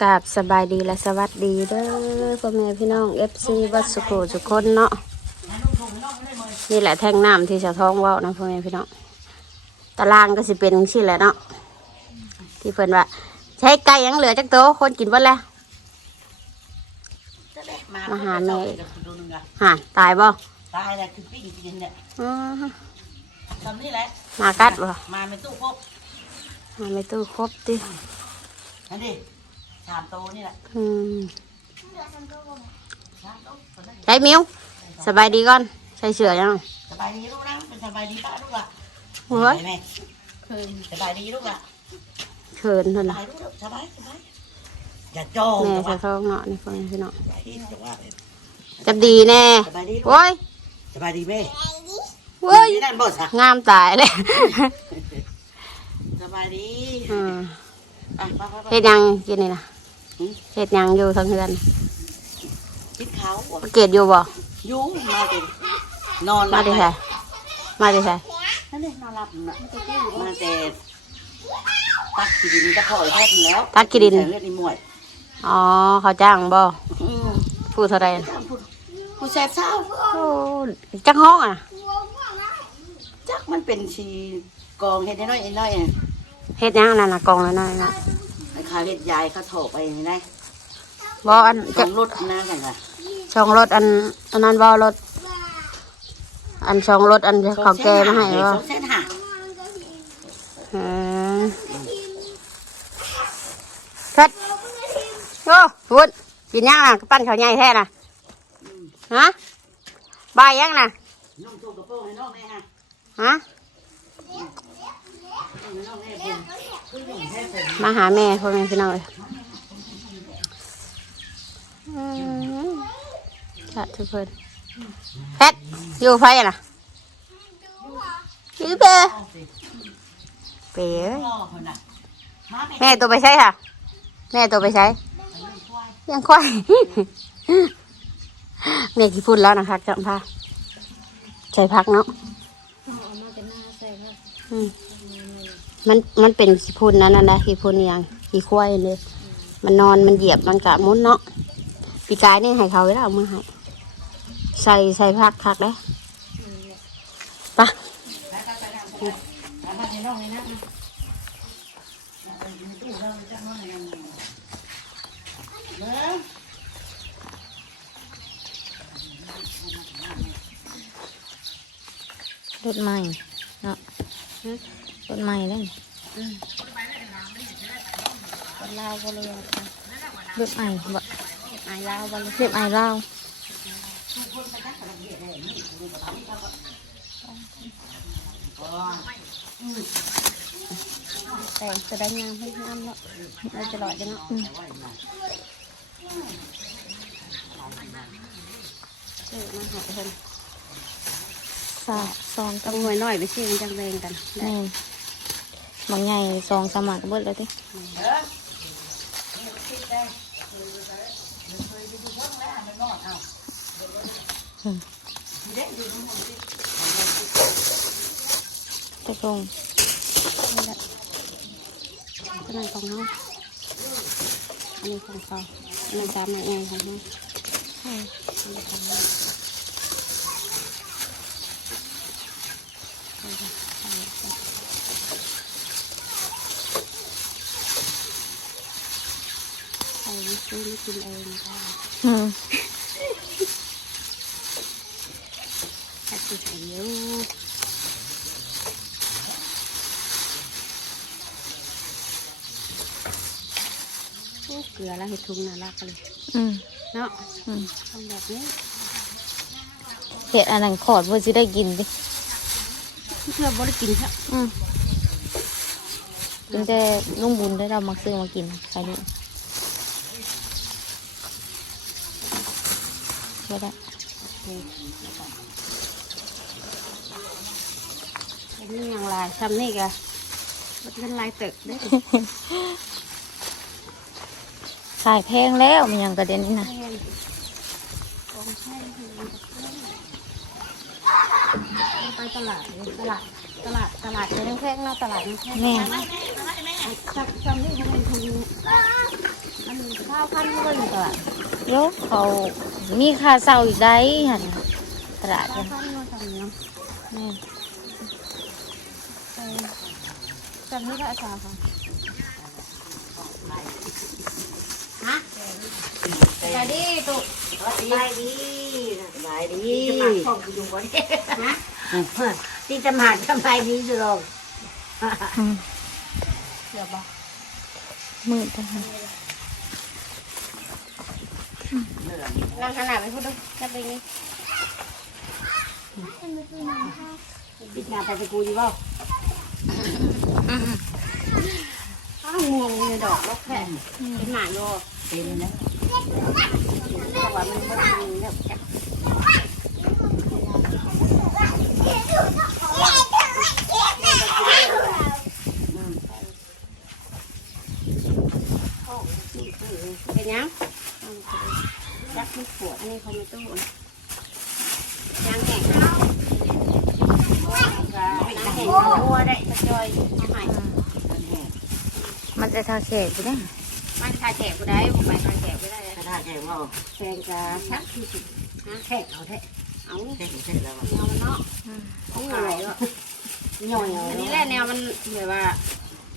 กราบสบายดีและสวัสดีเด้อพ่อแม่พี่น้องเอฟซีวัดสุโขทุกคนเนาะนี่แหละแท่งน้ำที่ชาวท้องเว่านะพ่อแม่พี่น้องตารางก็สิเป็นชื่อแหละเนาะที่เพิ่นว่า ใช้ไก่ยังเหลือจักโตวคนกินเบ่แล้วมาหาแม่ดูนึงอะห่านตายบ่ตายแล้วคือปิ้งกินเนี่ยอื้อตอนนี้แหละมากัดบ่มาเป็นตู้พกมาไม่ตู้ครบตินั่นดิ สามโตนี่แหละอืมสามโตตอนนั้นใช้มิวสบายดีก่อน ใส่เสื้อยังสบายดีลูกนะเป็นสบายดีป้าลูกอะโอ้ยไปไหมสบายดีลูกอะเขินเท่าสนั้นบายลูกสบายสบายอย่าจองแม่แต่ชาว่าวท้องเนาะนี่พ่อแม่พี่น้องสบายดีแต่ว่าเลยจับดีแน่สบายดีลูกโอ้ยสบายดีแม่โอ้ยนี่นั่นบ่สะงามตายเลยสบายดีอืมไปไปไปไปเฮ็ดหยังกินนี่นะหืม เฮ็ดหยังอยู่ทางเฮือนกินข้าวบ่เกตอยู่บ่อยู่มาดินอนหมาลับดิไปใส่มาดิใส่นั่นเลยนอนหลับน่ะมาแต่ตักขี้ดินจะพอแค่ถึงแล้วตักขี้ดินแต่เลือดในหมวยอ๋อเขาจ้างบ่อืมผู้เท่าไรผู้ผู้แสบเศร้าโอ้จักห้องอะจักมันเป็นชีกองเห็ดน้อยๆน้อยๆอะเฮ็ดหยังนั่นน่ะกองน้อยๆน่ะ ไอ้ขาเห็ดยายเขาโถไปนี่นะบ่อันกจะองรถนะกันค่ะช่องรถอันอันนั้นบ่รถ อันช่องรถอันเขาแกมาให้บ่สองเส้นห้าอืมเฮ็ดโอ้วุ้นกินหยังน่ะปั้นข้าวใหญ่แท้น่ะฮะบายยังน่ะน้องโตกระโปรงให้น้องแม่ฮะฮะให้น้องแม่ผมคุณหนุ่มแท้ผมมาหาแม่พ่อแม่พี่น้องเลยอืมค่ะทุกคนแพทอยู่ไฟอะนะอยู่เปย์เปย์เอ้ยพ่อคนน่ะมาแม่แม่ตัวไปใช้ค่ะ แม่ตัวไปใช้ยังควายแม่กี่พูดแล้วนะคะจำพาใส่พักเนาะอืม มันมันเป็นขี้พุ่นนั้นนะนะขี้พุ่นอหยังขี้ควายเลยมันนอนมันเหยียบมันกะมุนเนาะปีกายนี่ให้เขาไว้แล้วเอามาให้ใส่ใส่พักคักได้ปะเอามาให้น้องเลยนะรถใหม่เนาะ รถใหม่เลยรถลาวก็เลยรถใหม่บ่ไอลาวบ่เลยรถไอลาวแต่งจะได้งามให้งามเนาะเราจะหล่อจังเนาะอืมเออมาหาเพิ่นสาสองต้องหน่วยน้อยไปซื้อมันจังแรงกันแม่น บางใหญ่สองสมัครเบิดเลยติตกลงขนาดของเขาอันนี้ของเขาอันนี้ตามในเองของเขา อืมอันนี้ของเขาใส่ไม่ซื้อไม่กินเองได้อืมถ้ากินใส่เยอะโอ้เกลือแล้วเห็ดทุงน่ารักเลยอืมเนาะอืมทำแบบนี้เห็ดอันนั้นขอดเพื่อจะได้กินดิเพื่อบ่ได้กินครับอืมกินแต่ลุงบุญได้เรามักซื้อมากินใส่นี่ไม่ได้อันนี้ยังลายทำนี่กะมันเป็นลายตึกได้อขายแพงแล้วมันยังกระเด็นนี่นะไปตลาดเลยตลาดตลาดตลาดยังแพงเนาะตลาดยังแพงแม่จำจำนี่เขาเป็นคนอันนี้ข้าวพันธุ์ก็อยู่ตลาดโยกเขา มีค่าเศร้าอีกได้หันตลาดข้าเนี่วยพันธุ์มาทำเนาะนี่จำไม่ได้อาจารย์ค่ะฮะสวัสดีตุ๊สบายดีสบายดีจะมาพ่อกูอยู่บ่เนี่ยฮะที่จะมาทำไมดีอยู่หรอกอืมเสือบ่มืดจัง นั่งขนาดไปพูดดูจะเป็นไงปิดงานไปตะกูอยู่เปล่าอ้าวงวงมีดอกลกแค่เป็นหมาโยเป็นนะเพราะว่ามันไม่มีแบบจับเป็นยัง ยักษ์มันปวดอันนี้เขาไม่ตู้ยางแข็งน้ำแข็งหัวได้กระจอยมาใหม่มันจะทาเขตไปได้มันคาแขกก็ได้ผมไปคาแขกก็ได้กระดาษแกงว่าแฟนจะชักที่สุดนะแค่เอาแท้เอาแค่แค่แล้วแนวมันเนาะเขาหน่อยก็ย่อยอันนี้แหละแนวมันแบบว่า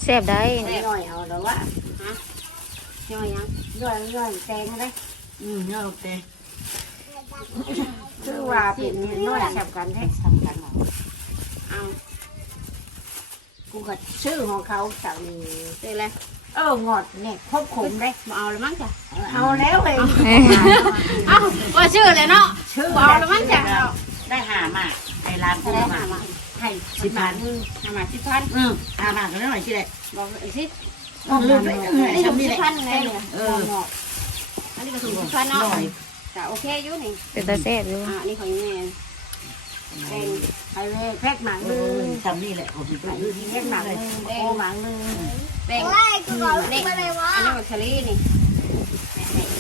แซ่บได้ย่อยเอาแล้วว่าฮะย่อยยังย่อยย่อยแตงได้ อืมย่อยแตงคือว่าเป็นน้อยสำคัญแท้สำคัญหรอเอากูก็ชื่อของเขาสั่งเป็นไรเอองอดเนี่ยครบขมได้มาเอาแล้วมั้งจ้ะเอาแล้วเลยเอาว่าชื่อเลยเนาะชื่อมาเอาแล้วมั้งจ้ะเอาได้หามาในร้านจะกูได้มาหามาให้สิบบาทหามาสิบพันอืมหามาก็ได้หน่อยสิเลยบอกอีกสิอ๋อลืมเลยอันนี้ถุงสิบพันไงเนี่ยเออ อันนี้ก็ถุงสิบพันเนาะหน่อยแต่โอเคอยู่นี่เป็นตาแซ่บอยู่อ่าอันนี้ของแม่แดงไปเลยแพ็กหมังเลยทำนี่แหละผมไปดูที่แพ็กหมังเลยโอ้หมังเลยแดงนี่อันนี้อันนี้ของเชอรี่นี่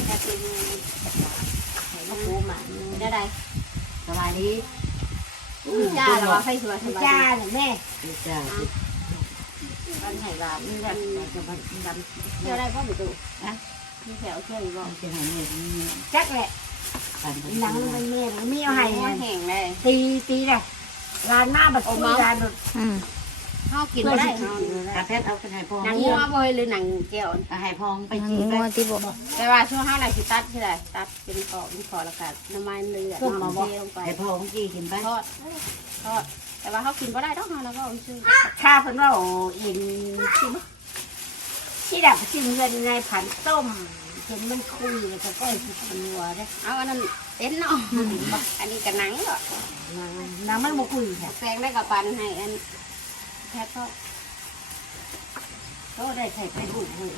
แค่เป็นโอ้หมังได้ได้สบายดีจ้าเราว่าไฟสวยสบายจ้าเนี่ยแม่จ้าบ้านไห่บาทนี่แหละจะมาดำเชื่อได้ป่ะหนูดูนะ มีแถวเชื่ออยู่ป่ะจะหาเงินจักแหละหนังมันเงี้ยมีเอาให้หัวแห้งเลยตีตีเลยร้านหน้าแบบตีร้านแบบอืมข้าวกินไม่ได้กาแฟเอาไปให้พองหนังงัวบ่อยหรือหนังเจียวให้พองไปทางจีงัวที่บอกแต่ว่าช่วงห้าหนังสิตัดใช่ไหมตัดเป็นขอเป็นขอแล้วก็น้ำมันเลือดน้ำเทลงไปให้พองจีกินไปทอดทอดแต่ว่าเขากินไม่ได้ต้องเราก็ซื้อชาเพิ่นว่าโอ้เห็น ที่ดับชิมเงินในผันต้มเห็นมันคุยแล้วก็ก้อยสิบตัวได้เอาอันนั้นเต็นเนาะอันนี้กับหนังก็น้ำมันมาคุยค่ะแปลงได้กับปันให้อันแค่ทอดก็ได้ใส่ไปลูกเลย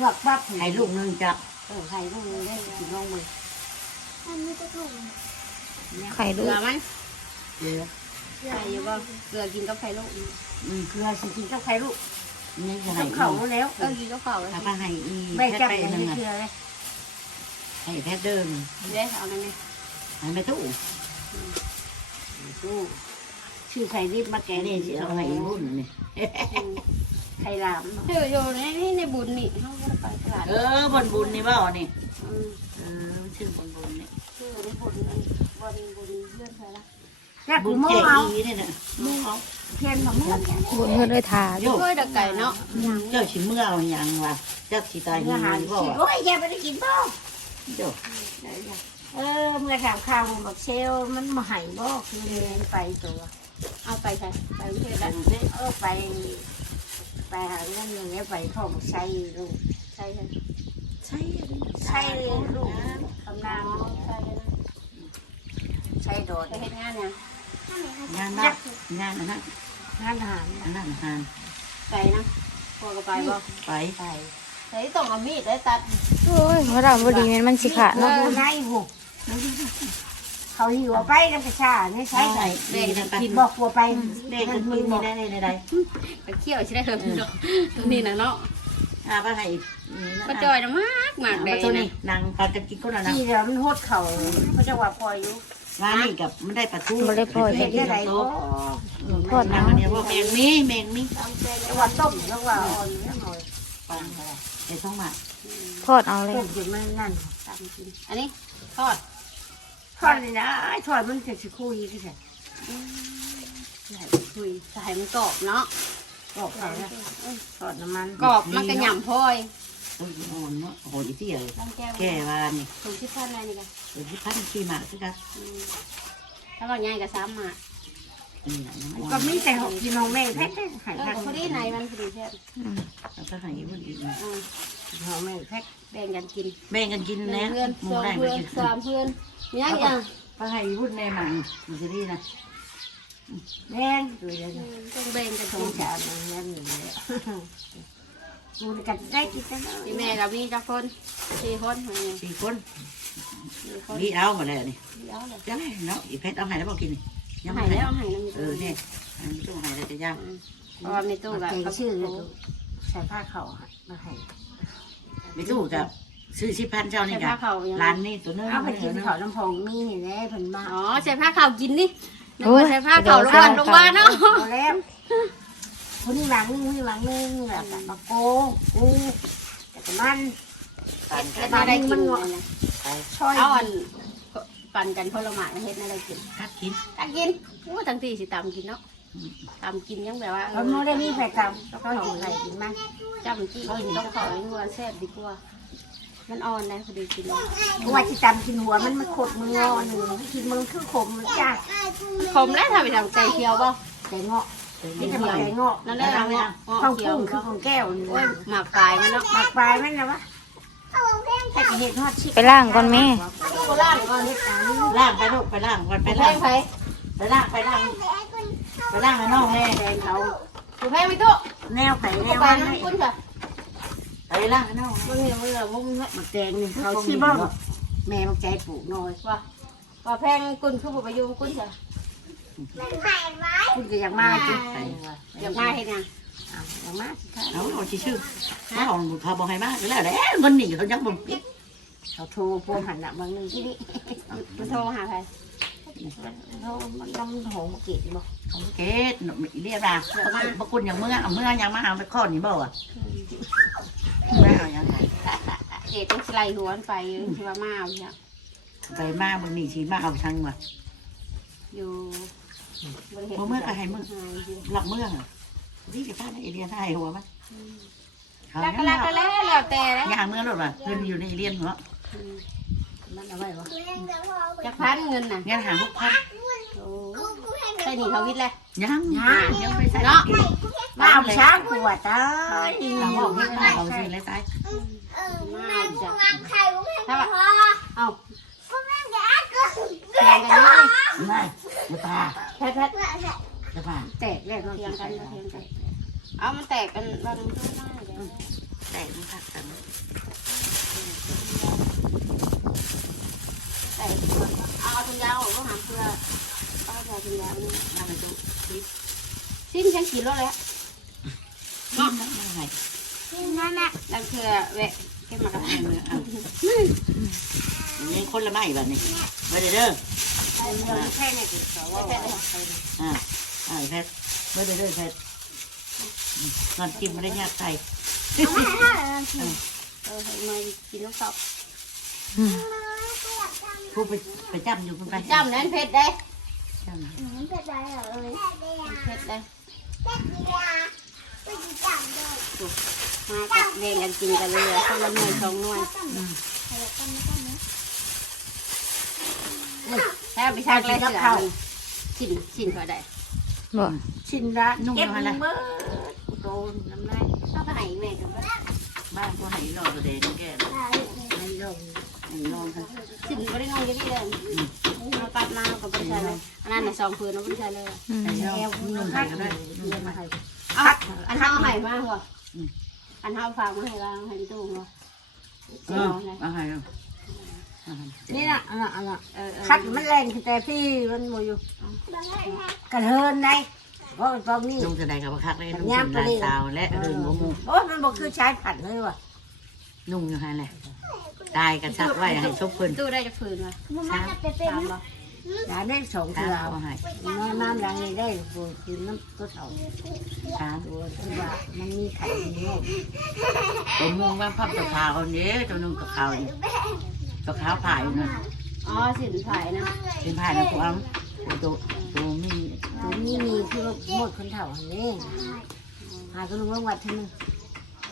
หลักปั๊บให้ลูกนึงจับเออให้ลูกนึงได้กินน้องมือไข่เกลูลืกอไหมเดี๋ยวใส่อยู่บ่เกลือกินกับไข่ลูกอืมคือสิกินกับใครลูก นี่จะให้เขาแล้วเออกินกับข้าวเลยถ้าไปให้อีแม่จับไปนึงอะให้แพทย์เดิมเด้เอานั่นไงให้แม่ตู้ตู้ชื่อไข่รีบมาแกนี่สิเอาให้รุ่นนี่ไข่ลามชื่ออยู่ในนี่ในบุญนี่เขาก็ไปตลาดเออบนบุญนี่บ่นี่อืมเออชื่อบนบุญนี่ชื่อในบุญอันบุญบุญเพื่อนใครละบุญเจ๊อีนี่น่ะมึงเอา เพียนของมึงบุญเพื่อนด้วยทาโยกช่วยดักไก่เนาะยังเจ้าชิเมื่อเอาหยังวะเจ้าสิตายยังไงบ่โอ้ยอย่าไปได้กินบ่โยกเออเมื่อถามข่าวผมบอกเชลมันมาหายบ่คือเรียนไปตัว เอาไปใช่ไปเพื่อนละเออไป ไปหาเงินอย่างเงี้ยไปพ่อบอกใช้ลูกใช่ใช่ใช่ใช้ลูกกำลังใช่นะใช้โดดไปเฮ็ดงานเนี่ยงานบ้านงานอันนั้น งานทหารอันนั้นงานไก่นะพวกก็ไปบ่ไปไปแต่ต้องเอามีดได้ตัดโอ้ยว่าเราพอดีมันมันสิขาดเราเนาะดูในหูเขาหิวไปน้ำกระชาเนี่ยใช้ใช่ใส่ใส่เด็กกันกินบอกวัวไปเด็กกันกินนี่ได้ได้ได้ไปเคี่ยวใช่ได้เลยตัวนี้นะเนาะอ่าไปให้ก็จอยนะมากมากมาเลยตัวนี้นะนางปลากันกินก็แล้วนะที่เดี๋ยวมันโหดเข่าเขาจะว่าพออยู่ ว่านี่กับมันได้ปลาทูบ่ได้พอเห็เฮ็นดได้ไรบ่ทอดน้ำมันเนี่ยว่าแมงมีแมงมีแต่ว่าต้มแล้วว่าอ่อนนิดหน่อยไปฟังก็ได้ไอ้ต้องมาทอดเอาเลยเพิ่นจะมานั่นตามกินอันนี้ทอดทอดเลยนะไอ้ทอดมันจะสิคุยที่ไหนใส่คุยใส่มันกรอบเนาะบอกเขานะทอดน้ำมันกรอบมันก็หย่ำพลอยโอ้ยโอนเนาะโอ้ยที่เลยต้องแก้วแก่วานนี่ถุงที่พันอะไรนี่กันเดี๋ยวที่พันขี้หมากสิครับถ้าก็ง่ายกับซ้ำมานี่นะน้องก็มีแต่หกพี่น้องแม่แพ็คได้ใหายเออพันพอดีไหนมันพอดีแค่แล้วก็ให้คนอีกนะอืมน้องแม่แพ็คแบ่งกันกินแบ่งกันกินหนึ่นะงเพื่อนหมูสองแรงไปเพื่อนกินสามเพื่อนมีอย่างอย่างก็ให้รุ่นในหมันอยู่ที่นี่นะแม่นดูเลยต้องแบ่งกันสกิงนสารมันนั่นเลย ดูกันได้กินกันพี่แม่กับมีจักคนสี่คนเหมือนกันสี่คนสี่คนพี่เอาหมาเลยนี่เดี๋ยวเลยยังไงเนาะอีเพชรเอาให้แล้วบอกกินนี่ยังใหาไม่ยให้แล้วใหายน้ำเออเนี่ยอันนี้ต้องให้แล้วจะย่างเพราะว่ามีตู้กับเก่งกับชื่อเลยใส่ผ้าเข่ามาให้ไม่ตู้กับซื้อสิพันเจ้าใส่นี่ผ้ากับเข่ายังร้านนี่ตัวนึงเอาไปกินเขาลำโพงมีเห็นไหมเพิ่นมาอ๋อใส่ผ้าเข่ากินนี่นึกว่าใส่ผ้าเข่าลงวันลงวันเนาะเอาแล้ว คนนี้หลังนึงคนนี้หลังนึงแบบมาโกกูแต่มันปั่นเฮ็กัดนอะไรกินเนี่ยไปช่อยเอาอันปั่นกันผลไม้เฮ็ดอะไรกินกัดกินตักกินอู้ตั้งตีสิตามกินเนาะตามกินยังแบบว่ามันไม่ได้มีแผลกรรมเขาเห็นอะไรกินมั้งจำจี้กินต้องขอให้วัวแซ่บดีกว่ามันอ่อนนะพอดีกินกูว่าที่จำกินหัวมันมันขดมืองอหนึ่งกินมึงคือขมมันจ้าขมแล้วทำไปทำใจเคียวป่ะแต่เงาะ นี่จะมาแต่เงาะนั่นแหละเอาเนาะข้าวเคียวกุ้งคือของแก้วนี่โอ้ยหมักปลายมันเนาะหมักปลายมันนะวะแต่เห็ดทอดชิไปล่างก่อนแม่โบราณก่อนเห็ดอันนี้ล่างไปลูกไปล่างก่อนไปแพล่างงไปไปล่างไปล่างไปล่างให้น้องแม่แดงเขาถูแพงไปตู้แนวไข่แนเอาวไปมันน้ำกุ้นค่ะไปล่างให้น้องมึงเนี่ยมึงเนี่ยมึงเนี่ยหมักแดงนี่เขาชิบ้องแม่มักใจปลูกน้อยว่าว่าแพงกุ้นคือบุปยุงกุ้นค่ะ คุณก็อยากมาจิอยากมาเห็นยังอยากมาสิคะเอาเอาชื่อชื่อเขาบอกเขาบอกให้มากแล้วแหละเงินหนีเขายังบ่ปิดเขาโทรพวงหันหน้าบางนึงที่นี่มันโทรมาหาใครเขามันต้องหงกินบ่เขาเกตหนุ่มเรียกมาบางคนอย่างเมื่อเมื่อยังมาเอาไปข้อนี้บ่อะไม่เอายังไงเจต้องสไลด์หัวมันไปที่ว่ามาเอาเนี่ยไปมาบางนี่ชีมาเอาช่างมาอยู่ บริเวณเมื่อก็ให้เมื่อหลักเมื่อนี่จะพาไอเดียท่ายหัวมั้ยเขาแล้วก็แล้วก็แล้วแล้วแต่แล้วย่างเมื่อรถว่ะเงินอยู่ในเรียนหัวมันเอาไว้บ่จะพันเงินน่ะเงินหาพวกพันโอ้ใส่หนีเขาวิทย์เลยยังยังไม่ใส่เนาะมาเอาช้างขวดตายเราบอกให้มาเอาสิเลยตายมาเอาจ้ะถ้าว่าเอาเถียงกันเลย ไม่มาตาแพทแพทจะผ่าแตกแล้วเนาเถียงกันเถียงกันเอามันแตกกันบางทุกหน้าเดี๋ยแต่มันขัดกันแตกเอาถุงยางออกก็หามเพื่อเอาใส่ถุงยางนี่น่าไปดูสิสิ้นฉันขี่รถแล้วน้องน้องไงนั่นแหละแล้วเพื่อแวะ ขึ้นมากันนี่คนละไม้แบบนี้ไปเด้อแค่นี้ก็ว่าแพทเลยอ่าอ่าเพชรไปเด้อเพชรนอนกินไม่ได้ยากใส่เออให้มากินลูกสาวผู้ไปไปจับอยู่ไปจำนั้นเพชรได้จับเพชรได้ มากับเรียนกันกินกันเลยคนละหน่วยสองหน่วยแล้วไปชักเลยเสือชินชินก็ได้บ่ชินละเก็บมือโดนน้ำลายต้องไปไหนแม่กันบ้างบ้านกูให้นอนตัวเด่นแก่ไม่ลงให้นอนกันชินก็ได้นอนกันที่เดิมเราตัดมากับบริษัทเลยอันนั้นน่ะสองคืนเราบริษัทเลยอืมให้นอนก็ได้ เรียนมาให้เอาอันเท้าใหม่มากเหรออันเท้าฝากมาให้เราให้ตู้เหรอเออเอาให้เอานี่นะอะอะเออคัดมันแรงแต่พี่มันโมอยู่กระเทินได้เพราะตอนนี้ ลุงจะได้กับคักเลยลุงกินลายสาวและอื่นบ่มูโอ้มันบอกคือใช้ผัดเลยว่ะนุ่งอยู่ให้แหละตายกันซักไว้ให้ชกเพิ่นตู้ได้จะฝืนวะช้าตามบ่ หลานได้สองข้าเถื่อเอาให้น้อยมามหลังนี้ได้ปูกินน้ำตัวเถ่าข้าตัวที่ว่ามันมีไข่มีโง่ตัวม่วงว่าพับตะขาวคนนี้ตัวนึงตะขาวนี่ตะขาวผ่ายอยู่นะอ๋อสินถ่ายนะเป็นผ่ายนะพวกอ้ำตัวตัวมีตัวนี้มีคือว่าหมดคนเถ่าอันนี้หาก็รู้ว่าวัดเท่านึง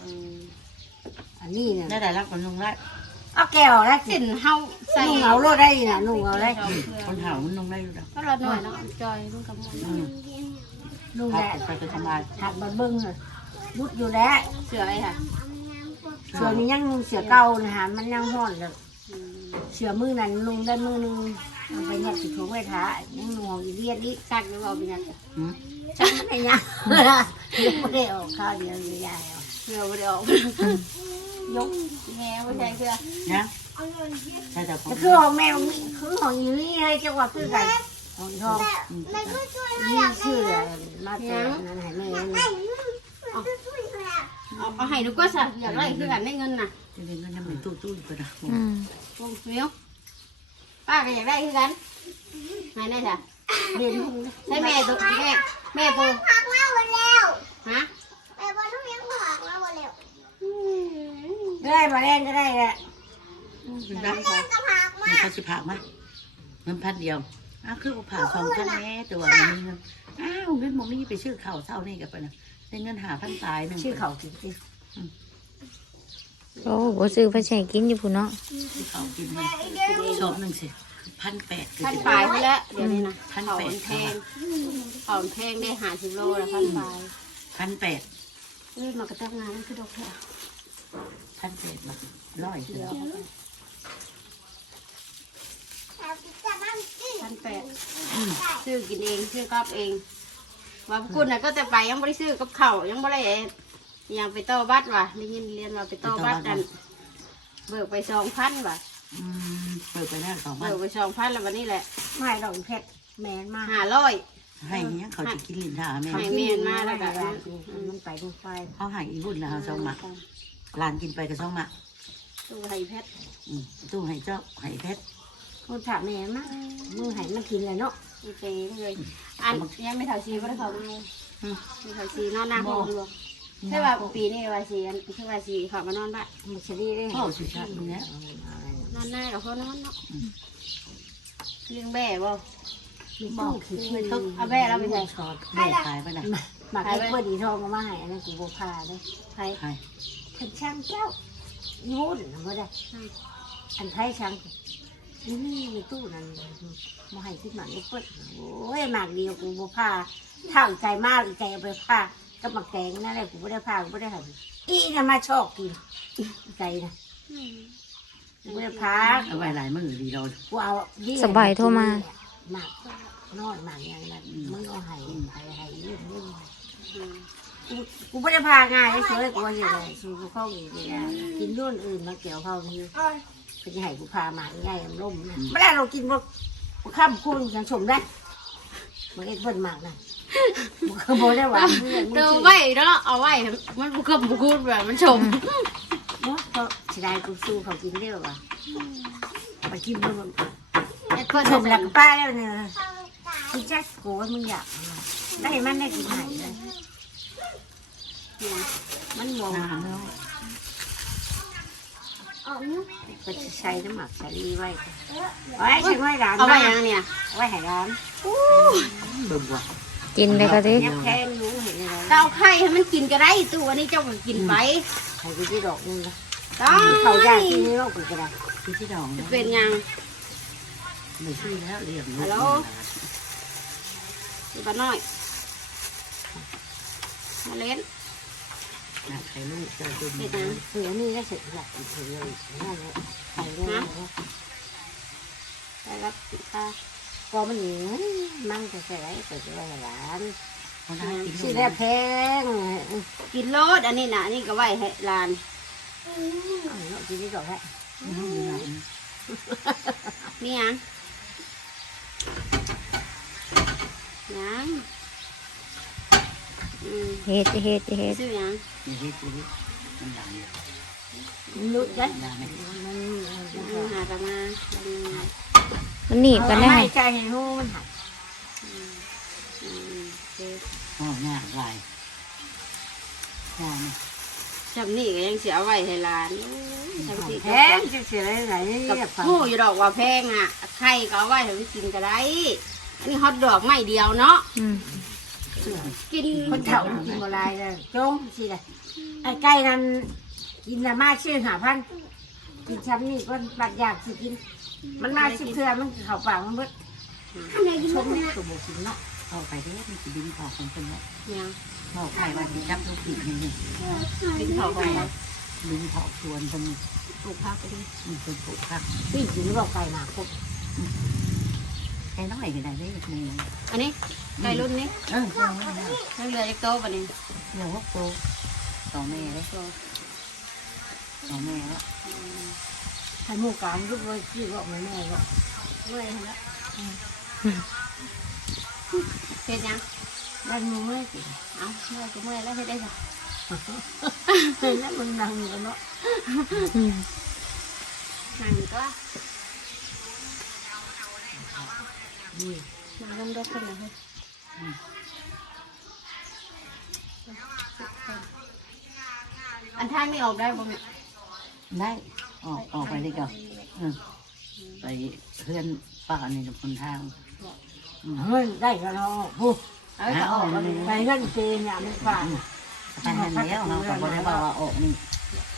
อืมอันนี้เนี่ยได้แต่รักคนนึงได้ เอาแก้วแล้วสิสินเฮาใส่นุ่งเอาโลดได้น่ะนุ่งเอาได้คนเห่ามันนึงได้อยู่แล้วก็รอหน่อยเนาะจอยลุงกับมนอืมนุ่งพัแหบละไปจะทำลายถักบันเบิ้งเลยรุดอยู่แล้วเสือไอ้ค่ะเสือมียังนุ่งเสือเก่านะฮะมันยังห่อนเลยอืมเสือมือนั้นนุ่งได้มือนึง มันไปยัดสิถุงไว้ท้ายังนุ่งเอาอีเลียดอีกซักหรือเปล่าเป็นยังอืมฉันไม่ยังยังไม่ได้ออกข้าวเดียวอยู่ยายเอาเสือบ่ได้ออกยกแง่บ่ใช่เสือนะใช่แต่ผมแต่คือของแมวนี่คือของอีนี่เลยจังหวะคือกันของทองนี่ชื่ออะไรมาแต่นั้นให้แม่นี่เอาเอาให้ดูก็สักอยากได้คือกันได้เงินน่ะจะได้เงินน้ำมันตู้ตู้ก็ได้อืมวงเมียว ป้าก็อยากได้คือกันให้ได้จ้ะเรียนใช่แม่ตัวแม่แม่ปูผักมาหมดแล้วฮะแม่บอกทุกอย่างผักมาหมดแล้วได้มาเล่นก็ได้แหละได้แม่ก็ผักมัมานเขาจะผ่ามาเงินพันเดียวอ้าวคือผ่าสองพันแม่ตัวมันมีเงินอ้าวเงินมมีไปชื่อเข่าเศร้านี่กับไปนะได้เงินหาพันตายหนึ่งชื่อเขาจริง โอ้บ่ซื้อไปใช้กินอยู่พุ่นเนาะที่เขากินมันชอบหนึ่งสิพันแปดพันปลายไปแล้วเดี๋ยวนี้นะพันเขาแปดแพงเขาแพงได้หาสิบโลแล้วพันปลายพันแปดเอ้ยมากระตั้งงานนั่นคือดอกแค่พันแปดบาทร้อยเดียวจะมันกินพันแปดซื้อกินเองซื้อกับเองว่าพวกคุณน่ะก็จะไปยังไม่ได้ซื้อกับเขาวยังไม่ได้ ยังไปต่อบัตรว่ะได้ยินเรียนว่าไปต่อบัตรกัน เบิกไปสองพันว่ะอืมเปิดไปแล้วสองพัเบินกไปสองพันแล้ววันนี้แหละๆไม่ดอกเพชรแมนมากห้าร้อยให้เนี้ยเขาจะกินลิ้นท่าแม่ให้แม่นมาแล้วก็มันไปดูไฟเขาให้อีบุญแล้วสองหมักหลานกินไปกับสองหมักตู้ไฮเพชรอืมตู้ให้เจ้าให้เพชรคนถามแม่มากมึงให้มันกินเลยเนาะอีเปเลยอันยังไม่ถ่ายซีไม่ได้เขาไม่ไม่ถ่ายซีนอนหน้าห้องเลย ใช่ว่าปีนี้ว่าซีอันใช่ว่าซีเขามานอนบ้านมันจะดีเลยพ่อสุชาติเนี้ยนอนหน้ากับเขานอนเนาะเลี้ยงแบ่บ่มีตู้ขีดไม่ต้องเอาแม่เราไปใส่ชอบแม่ขายไปไหนหมักให้เพื่อดีทองก็มาให้อันนั้นกูโบพาเลยใครขายฉันช่างเจ้าโง่หรือไม่ได้อันไทยช่างนี่นี่ในตู้นั้นมาให้ที่หมักนี่เปิดโอ้ยหมักเดียวกูโบพาถ้าใจมากอีใจเอาไปพา ก็มาแกงนั่นแหละกูไม่ได้พากูไม่ได้หันอีน่ะมาชอบกินใจนะกูไม่ได้พาเอาไว้หลายมือดีเรากูเอายี่สบายโทรมาหมักนอนหมักอย่างนั้นมึงเอาให้ให้ให้ยืดยืดกูกูไม่ได้พาง่ายเฉยๆกูว่าอย่างไรสู้กูเข้าอีกเลยนะกินรุ่นอื่นมาเกี่ยวเข้านี่ก็จะให้กูพาหมาง่ายมันล่มนะไม่ได้เรากินพวกข้ามคุณยังชมได้มันเอ็ดเพิ่นหมากนะ มันก็บอกได้ว่าเพื่อนมึงเติมชื่อไว้เนาะเอาไว้มันบุกเกิบบุกูแบบมันชมมดเขาเสียดายกูสู้เขากินเร็วว่ะไปกินมันไอ้เพื่อนชมหลักป้าแล้วเนี่ยคุณแจ๊คโก้มึงอยากได้มันได้กินไหนเลยมันมองน้ำเนาะก็จะใช้น้ำหมักใส่ดีไว้ไว้ใช้ไว้ร้านเอาไว้ยังเนี่ย ไว้ให้ร้าน เบิ่มว่ะ กินเลยก็ดิแค่แค่รู้เห็นอะไรเตาไข่ให้มันกินก็ได้ตัวนี้เจ้าก็กินไปให้กูที่ดอกนึงนะได้เขายากที่นี่โลกกูก็ได้ที่ที่ดองจะเป็นยังไม่ชื่อแล้วเรียกอยู่บ้านน้อยมาเล่นใครลูกจะดูเห็ดยังเสือนี่ก็เสร็จหลักอีกทีเลยนั่นแหละใส่เลยได้รับ ค่าก็มันหนีมั่งจะใส่ไว้เปิดไว้ให้ร้านเขาได้กินสิได้แพงกินโลดอันนี้นะอันนี้ก็ไว้ให้หลานเนาะกินที่ดอกแค่นี่ยังยังอืมเฮ็ดเฮ็ดเฮ็ดซื้อยังมีเฮ็ดชีวิตมันดังลุดได้ดังไหมมันอืมหากันมา มันหนีบกันได้ไม่ใจให้หูมันหักอ๋อหน้าลายหน้านี่จำนี่ก็ยังเสียไว้ให้หลานจำสิแพงจะเสียอะไรไหนกับกับผู้อยู่ดอกว่าแพงอะไข่ก็เอาไว้ให้ไปกินก็ได้ อันนี้ฮอตดอกไม่เดียวเนาะ อืมกินคนเฒ่ากินโบราณเลยจงสิเลยไอ้ไก่นั้นกินละมาชื่อหาพันกินช้ำนี่ก็บัดอยากสิกิน มันมาสิเถื่อมันเข้าปากมันเบิดชมนี่ตัวบุกินเนาะเอาไปได้ไม่กี่ดินของคนเป็นแบบยังเอาไข่วันที่จับทุกทีนี่นี่กินเขาของเราดินเผาชวนเป็นปลูกผักไปดิมันเป็นปลูกผักพี่กินบอกไก่หนาครบไอ้น้อยก็ได้ได้แบบนี้อันนี้ไก่รุ่นนี้เออเอาไม่ได้ยังเหลืออีกโตปะนี่เดี๋ยวพวกโตสองแม่เลยสองแม่แล้ว ไข่หมูกลางยุบเลยพี่บอกแม่แม่บอกเมื่อยแล้วเฮ็ดยังได้หมูไม่กินเอาเมื่อยก็เมื่อยแล้วเฮ็ดได้จ้ะเห็นแล้วมันนั่งอยู่เนาะอืมนั่งก็นี่นั่งลงรถคนละเฮ้ยอันท่านไม่ออกได้บ่แม่ได้ ออกออกไปได้ก่อนไปเพื่อนป้าในคนทางเฮ้ยได้ก็เนาะผู้เอาไปออกแล้วนี่ไปเงินเกณฑ์เนี่ยมันฝ่าไปหันแล้วเราก็บอกได้ว่าออกนี่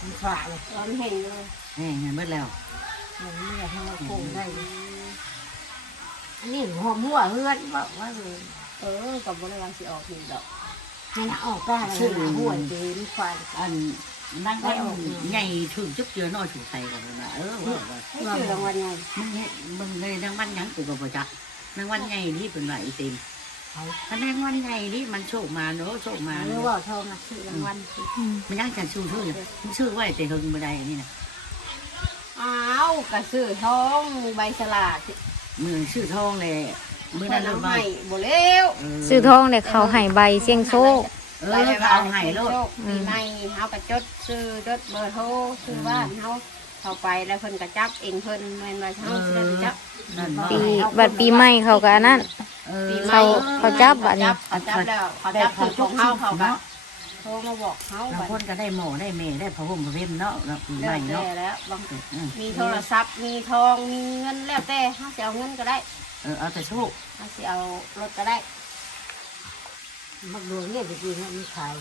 มันฝ่าเลยร้อนเห็นเลยนี่เงินเบิดแล้วมันไม่อยากให้เราโกงได้อันนี้หัวมั่วเฮือนบอกว่าเลยเออกับบริวารสิออกนี่ดอกให้น่ะออกได้เลยหัวเกณฑ์ฝ่าอัน นั่งไว้ใหญ่ถึงจุกเจือน้อยถูกใส่กันนะเออว่าให้ชื่อรางวัลไงมึงเห็นมึงเลยนางวันยังกูก็บ่จักนางวันใหญ่ที่เป็นไหวเต็มมันนางวันใหญ่ที่มันโชคมาเนาะโชคมาหรือเนาะว่าทองนะชื่อรางวัลมันยังจะชื่อชื่อมันชื่อไว้แต่เฮงบ่ได้อันนี้นะอ้าวกระสือทองใบสลากมือชื่อทองเลยมือนั้นเอาเราให้บ่เร็วซื้อทองเด็กเขาให้ใบเสี่ยงโชค เออเอาให้โลด ปีใหม่เฮากระจดซื้อจดเบอร์โทรซื้อบ้านเฮาเข้าไปแล้วเพิ่นกระจับเองเพิ่นแม่นว่าเฮาสิได้จับ นั่นบ่ปีบัดปีใหม่เขาก็อันนั้น เออปีใหม่ เขาเขาจับบัดนี้ เขาจับแล้วเขาจับคือของเฮาเขาก็โทรมาบอกเฮาบางบัดคนก็ได้หมอได้เมได้พระห่มพระเพ็มเนาะแล้วปีใหแล้วม่แต่เนาะแล้วบางอืมมีโทรศัพท์มีทองมีเงินแล้วแต่เฮาสิเอาเงินก็ได้เออเอาแต่โชคเฮาสิเอารถก็ได้ มักดวงเนี่ยจริงๆมันขาย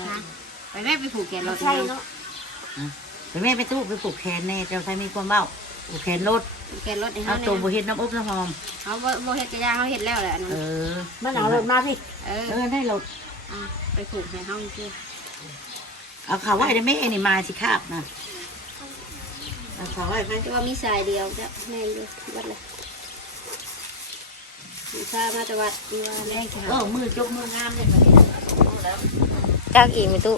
นะไปแม่ไปผูกแขนรถใช่เนาะไปแม่ไปตู้ไปปลูกแคนแน่เจ้าใช้มีความเบ้าปลูกแคนรถผูกแขนรถให้เอาเฮาตัวเนี่ยบุเฮ็ดน้ำอบน้ำหอมเฮาบ่บ่เฮ็ดกระยางเฮาเฮ็ดแล้วแหละอันนั่นเออมันเอารถมาพี่เออเออได้รถอะไปผูกให้เฮาสิเอาข่าวไว้ได้ไหมไอ้นี่มาสิคาบนะเอาข่าวไว้ไปแต่ว่ามีสายเดียวจ้ะแม่นอยู่วัดเลย มีซามาแต่วัดมีว่าแม่ค่ะเออมือจกมืองามเลยแบบนี้แล้วจักอีกไม่ตู้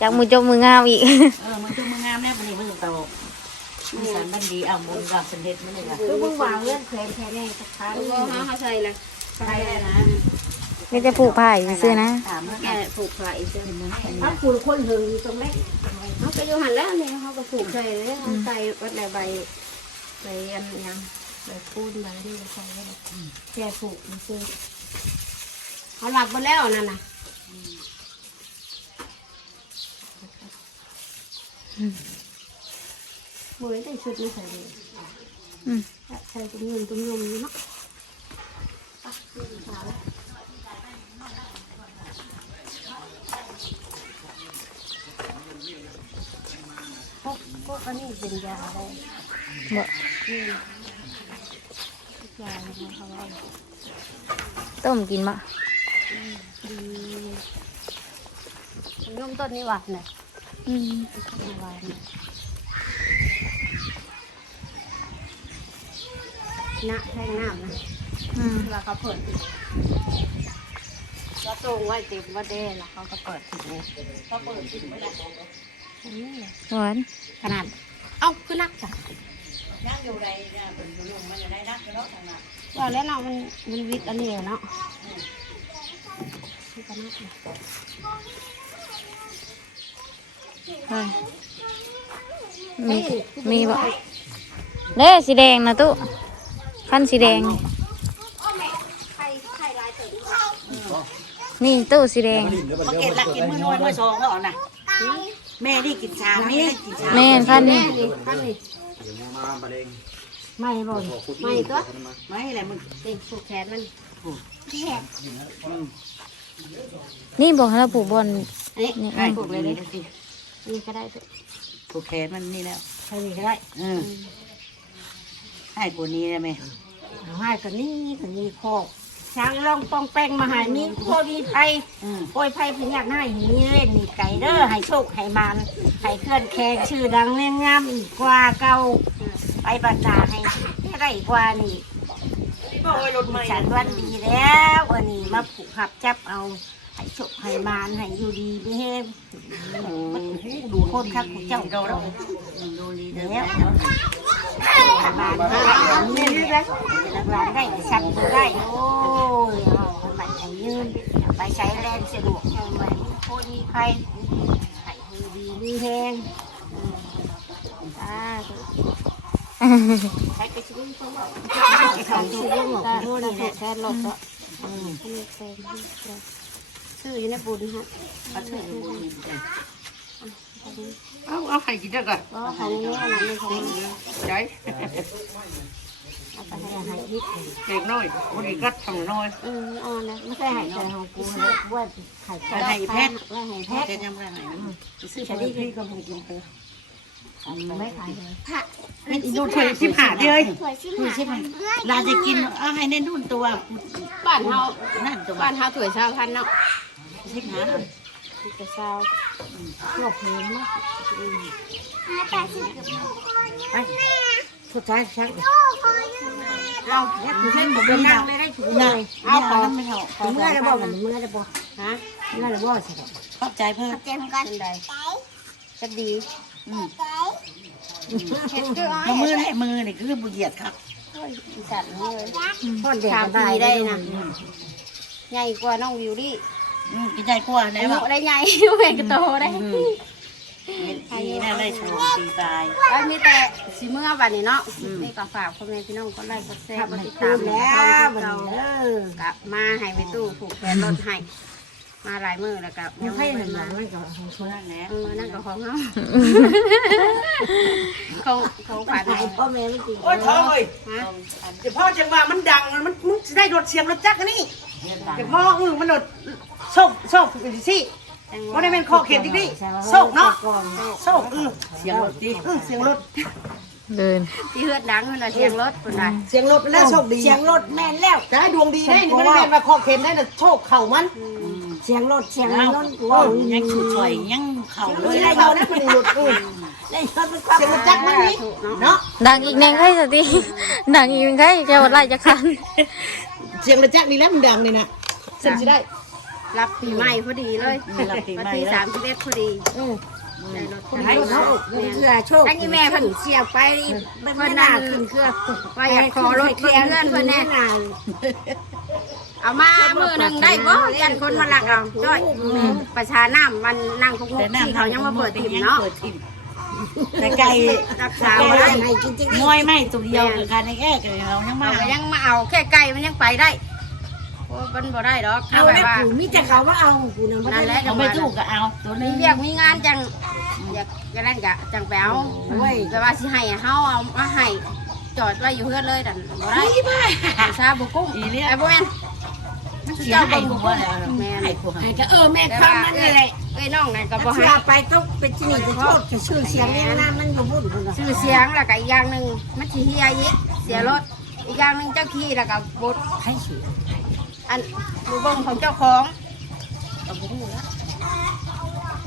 จักมือจมมืองามอีกเออมือจกมืองามแน่ปนี้มือโตมือสันบันดีเอาบุญกับสันเด็จมันเลยล่ะคือมึงวางเรื่องแขนแค่นี้สักครั้งเอาบ่เฮาเฮาใส่เลยใช่เลยนะนี่จะผูกผ้าอีกซื้อนะถามเมื่อแกไงผูกขาอีกเด้อเป็นมือให้ถ้าเนี่ยคุณคนหึงอยู่ตรงนี้เฮาก็อยู่หันแล้วนี่เฮาก็ผูกใส่เลยเฮาใส่วัดใดใบใบอันหยัง ใบปูนใบที่ใส่ไว้แค่ผูกมันซื้อเฮาหลับบ่แล้วนั่นนะมือแต่ชุดนี้ใส่เลยใส่ตุ้มยมตุ้มยมอยู่เนาะพวกพวกอันนี้เป็นยาอะไรบ่นี่ ยาอะไรเขาว่าต้มกินมะดีมันร่มต้นนี่หวานเนี่ยอืมหวานเนี่ยนะแท่งน้ำนะอืมเวลาเขาเปิดก็ตรงไว้เต็มว่าเด้แล้วเขาก็เปิดถึงเขาเปิดถึงไม่ได้อันนี้หวานขนาด เอ้าคือนักจ้ะ นั่งอยู่ในเนี่ยเป็นลุงมันจะได้นักกันเนาะทางนั้นว่าแล้วเนาะมันมันวิตอันนี้เนาะคือกันนักเนี่ยเฮ้ยมีมีบ่เด้สีแดงนะตู้พันสีแดง นี่ตู้สีแดงพอเกตหลักกินมือน้อยมือสองแล้วเหรอนะแม่นี่กินชาแม่นี่กินชาแม่น พันนี่ไม่บ่นไม่ตัวไม่อะไรมึงนี่ผูกแขนมันนี่บอกให้เราปลูกบอลอันนี้นี่ให้อืมปลูกเลยดินี่ก็ได้ตัวปลูกแขนมันนี่แล้วใครนี่ก็ได้อืมให้ปลูกนี้ได้ไหมเอาให้กันนี่กันนี่คอก ช้างร่องปองแป้งมาใหายมีโคดีไผ่อืมโอ้ยไผ่พยักหน้าอย่างนี้เล่นนี่ไก่เด้อให้โชคให้มันให้เคลื่อนแขกชื่อดังเล่นงามอีกกว่าเก่าไปประจาให้ให้ได้กว่านี่โอ้ยรถใหม่ฉันวันดีแล้ววันนี้มาผูกขับจับเอา ให้โชคให้มันให้อยู่ดีไม่แห้งดูโคตรคักผู้เจ้าเราเราดูดีเด้แล้อวบานได้นี่เลยบานได้ชันได้โอ้ยเอาไปให้ยืนไปใช้แรงสะดวกเอาไปมีโคตรมีไผ่ให้อยู่ดีมีแห้งตาใช้ไปชิ้นตัวใช้ชิ้นตัวหมดโน่นนี่แหละแค่รถก็ชื่อ อยู่ในบุญฮะเอาเอาไข่กินได้ก่อนก็ของนี้อันนั้นไม่ของใช่เอาไปให้ให้ฮิตเด็กน้อยคนนี้ก็ทำน้อยอืมอ่อนนะไม่ใช่หายใจของกูว่าไข่ไปให้แพทย์ว่าให้แพแพททย์ย์จะยังไงไหนซื้อฉันไปได้พี่พี่ก็ไม่กินเธอไม่ขายเลยดูเธอชิบหาดเลยสวยชิมดูชิบหาดเราจะกินเอาให้ในนุ่นตัวบ้านเฮานั่นตัวบ้านเฮาถั่วชาวพันเนาะ ชิบหาดถั่วชาวชอบเพลงมากหาแต่สิบกับไปสุดท้ายชักเอาแล้วคุณเล่นแบบนั่งไม่ได้ถูกเลยเอาขอไม่เอาเมื่อไรบอกเมื่อไรบอกฮะเมื่อไรบอกใช่ไหมขอบใจเพิ่มเจมกันเป็นใดก็ดีอืมไก่เอามือให้มือนี่คือบุเหยียดครับจัดเลยพ่อเด็กชามปีได้นะใหญ่กว่าน้องวิวดิ อืมกินใจกลัวอานะยุว่าได้ใหญ่แม่ก็โตได้ทีน่าได้โชว์ตีตายแล้วมีแต่สิเมื่อวันนี้เนาะนี่ก็ฝากพ่อแม่พี่น้องก็ไล่ก็แซ่บทำมาให้ติดคืตามนแล้วเรามันเราเออกลับมาให้ไปตู้ผูกแขนรถให้มาหลายมือแล้วก็ยังให้ไม่เห็นมามันก็ของช่วยนั่นแหละเออนั่นก็ของเขาเขาเขาผ่านให้พ่อแม่ไม่ตีโอ้ยท้องเลยฮะ เดี๋ยวพ่อจังว่ามันดังมันมันมึงจะได้รถเสียงรถจักรอัน นี่เดี๋ยวพ่ออือมันรถโชคโชคสิว่าได้เป็นข้อเขียนจริงดิโชคเนาะโชคอือเสียงรถดิอือเสียงรถเดินที่เฮือดดังมันน่ะเสียงรถคนใดเสียงรถมันแล้วโชคดีเสียงรถแม่นแล้วจะได้ดวงดีได้นี่ไม่ได้แม่นว่าข้อเขียนได้แต่โชคเข่ามันเสียงรถเสียงเอารถกูว่ายังฉุดช่วยยังเข่าเลเลยยได้เขานะมันหลุดอือได้รถเป็นความเสียงรถจักรมันนี่เนาะดังอีกแนงไข่สติดังอีกแนงไข่แกวัดไล่จะคัน เสียงรถจักรนี่แล้วมันดังนี่นะเส้นสิได้ รับปีใหม่พอดีเลยวันที่สามสิบเอ็ดพอดีได้รถให้ให้โชเนาะคเพื่อโชคทั้งนี้แม่เพิ่นเสียบไปเพิ่เพิ่นนน่านั่นขึ้นเครื่องว่าอยากขอรถเพื่อนเพื่อนเพิ่นแน่เอามามือหนึ่งได้บ่ยันคนมาหลักเอาจ้อยประชาน้ำมันนั่งพวกมุแต่กน้ำที่เขายังมาเปิดถิ่มยังเนาะเปิดถิ่ม แต่ไก่รักษาเอาไว้ไว้ได้ให้จริงๆ มวยไม่ตัวเดียวกับการในแก่กันเรายังมาเอาก็ยังมาเอาแค่ไก่มันยังไปได้โอ้มันบ่ได้ดอกเอาแบบแล้วว่ากูมีแต่เขาว่าเอากูนั่นนั่นแหละเราไม่ถูกก็เอา ตัวนี้มีเรียกมีงานจังอยากจะเล่นกะจังไปเอาแต่ว่าสิให้เฮาเอามาให้จอดไว้อยู่เพื่อนเลยดันบ่ได้นี่บ้าซาบุกุ้งอีเนี่ยไอ้บ่แม่นเสียให้หัวให้หัวให้ก็เออแม่แต่ข้าว่ามนั่นเอ้ยแหละ เอ้ยน้องนั่นก็บ่เสีให้ยไปต้องเป็นที่นี่ไปโทษจะชื่อเสียงนี่นะมันก็วุ่นคุณชื่อเสียงแล้วก็อีกอย่างหนึงมันสิเฮียอีกเสียรถอีกอย่างหนึงเจ้าขี้แล้วก็บดให้เสียอันบูเบงของเจ้าของก็บ่ฮู้แล้ว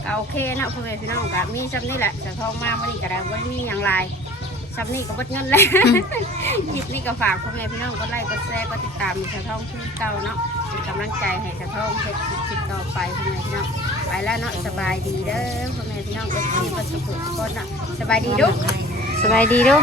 ก็โอเคนะพ่อแม่พี่น้องก็มีซ้ำนี่แหละจะทองมามื้อนี้ก็ได้บ่มีหยังหลายซ้ำนี่ก็เบิดเงินแล้ว คลิปนี้ก็ฝากพ่อแม่พี่น้องกดไลค์กดแชร์กดติดตามสะท้องคือเก่าเนาะ เป็นกำลังใจให้สะท้องเพชรติดต่อไปพ่อแม่พี่น้องไปแล้วเนาะสบายดีเด้อพ่อแม่พี่น้องเอฟซีก็สุขทุกคนเนาะสบายดีเดุสบายดีเดุ